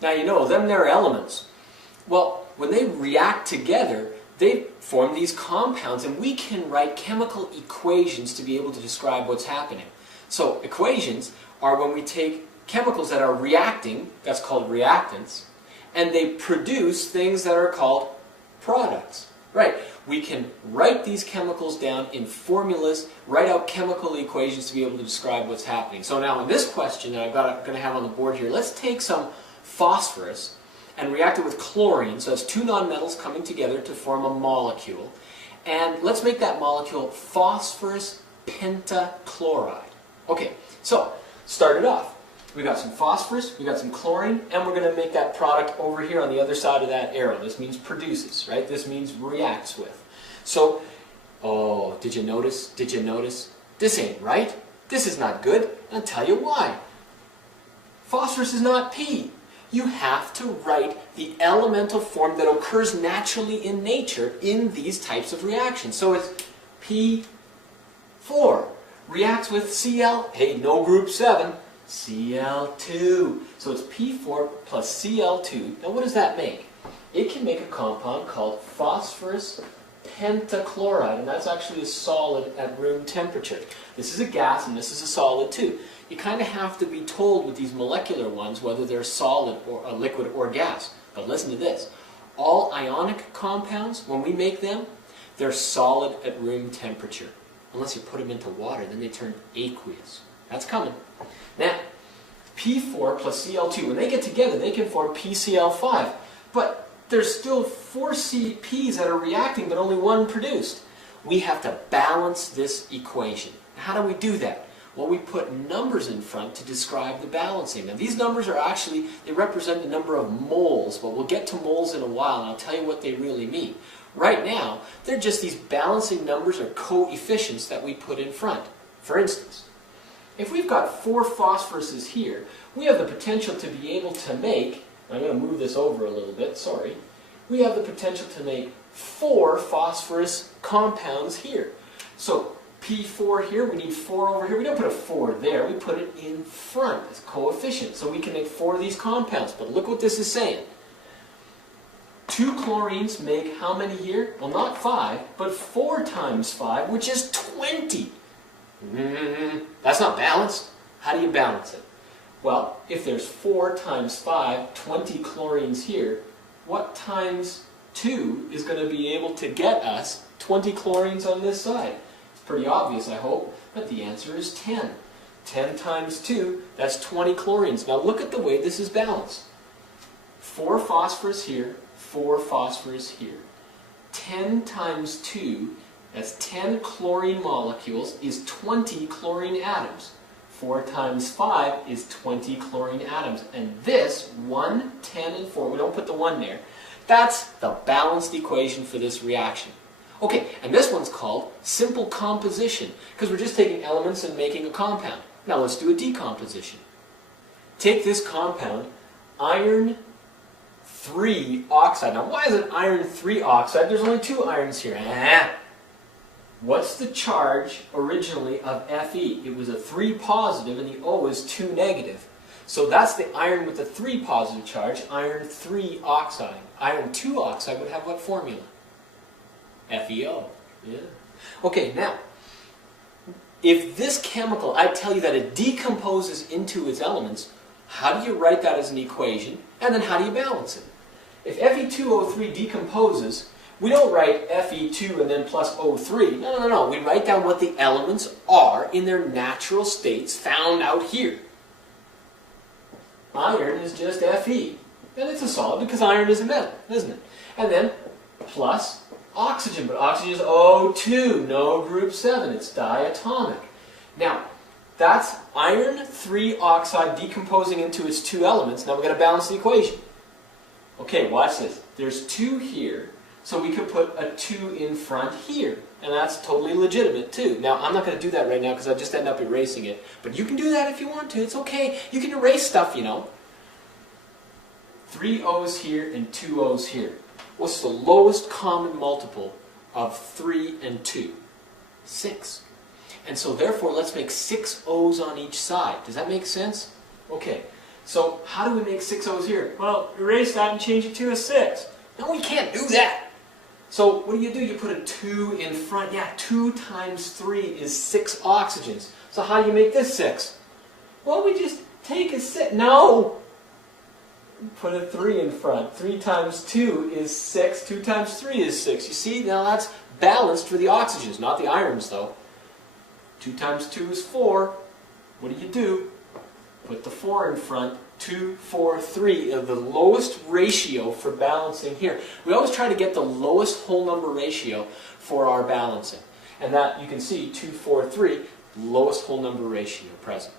Now you know, them they're elements. Well, when they react together, they form these compounds, and we can write chemical equations to be able to describe what's happening. So equations are when we take chemicals that are reacting, that's called reactants, and they produce things that are called products. Right, we can write these chemicals down in formulas, write out chemical equations to be able to describe what's happening. So now in this question that I'm going to have on the board here, let's take some phosphorus and react it with chlorine, so that's two nonmetals coming together to form a molecule. And let's make that molecule phosphorus pentachloride. Okay, so start it off. We got some phosphorus, we got some chlorine, and we're going to make that product over here on the other side of that arrow. This means produces, right? This means reacts with. So, oh, did you notice? Did you notice? This ain't right. This is not good. I'll tell you why. Phosphorus is not P. You have to write the elemental form that occurs naturally in nature in these types of reactions. So it's P4. Reacts with Cl, hey, no group 7, Cl2. So it's P4 plus Cl2. Now what does that make? It can make a compound called phosphorus pentachloride, and that's actually a solid at room temperature. This is a gas and this is a solid too. You kind of have to be told with these molecular ones whether they're solid or a liquid or gas. But listen to this. All ionic compounds, when we make them, they're solid at room temperature. Unless you put them into water, then they turn aqueous. That's coming. Now, P4 plus Cl2, when they get together, they can form PCl5. But there's still 4 CPs that are reacting, but only one produced. We have to balance this equation. How do we do that? Well, we put numbers in front to describe the balancing. Now, these numbers are actually, they represent the number of moles, but we'll get to moles in a while, and I'll tell you what they really mean. Right now, they're just these balancing numbers or coefficients that we put in front. For instance, if we've got 4 phosphoruses here, we have the potential to be able to make, I'm going to move this over a little bit, sorry, we have the potential to make 4 phosphorus compounds here. So P4 here, we need 4 over here. We don't put a 4 there, we put it in front as coefficient. So we can make 4 of these compounds. But look what this is saying. 2 chlorines make how many here? Well, not 5, but 4 times 5, which is 20. That's not balanced. How do you balance it? Well, if there's 4 times 5, 20 chlorines here, what times 2 is going to be able to get us 20 chlorines on this side? It's pretty obvious, I hope, but the answer is 10. 10 times 2, that's 20 chlorines. Now look at the way this is balanced. 4 phosphorus here, 4 phosphorus here. 10 times 2, that's 10 chlorine molecules, is 20 chlorine atoms. 4 times 5 is 20 chlorine atoms. And this, 1, 10, and 4, we don't put the 1 there, that's the balanced equation for this reaction. Okay, and this one's called simple composition, because we're just taking elements and making a compound. Now let's do a decomposition. Take this compound, iron 3 oxide. Now why is it iron 3 oxide? There's only 2 irons here. What's the charge originally of Fe? It was a 3 positive and the O is 2 negative. So that's the iron with the 3 positive charge, iron 3 oxide. Iron 2 oxide would have what formula? FeO. Yeah. Okay, now, if this chemical, I tell you that it decomposes into its elements, how do you write that as an equation? And then how do you balance it? If Fe2O3 decomposes, we don't write Fe2 and then plus O3. No. We write down what the elements are in their natural states found out here. Iron is just Fe. And it's a solid because iron is a metal, isn't it? And then plus oxygen. But oxygen is O2, no group 7. It's diatomic. Now, that's iron 3 oxide decomposing into its 2 elements. Now we're going to balance the equation. Okay, watch this. There's 2 here. So we could put a 2 in front here, and that's totally legitimate too. Now, I'm not going to do that right now because I'll just end up erasing it. But you can do that if you want to. It's okay. You can erase stuff, you know. 3 O's here and 2 O's here. What's the lowest common multiple of 3 and 2? 6. And so therefore, let's make 6 O's on each side. Does that make sense? Okay. So how do we make 6 O's here? Well, erase that and change it to a 6. No, we can't do that. So what do? You put a 2 in front. Yeah, 2 times 3 is 6 oxygens. So how do you make this 6? Well, we just take a 6. No! Put a 3 in front. 3 times 2 is 6. 2 times 3 is 6. You see, now that's balanced for the oxygens, not the irons though. 2 times 2 is 4. What do? Put the 4 in front. 2, 4, 3, the lowest ratio for balancing here. We always try to get the lowest whole number ratio for our balancing. And that, you can see, 2, 4, 3, lowest whole number ratio present.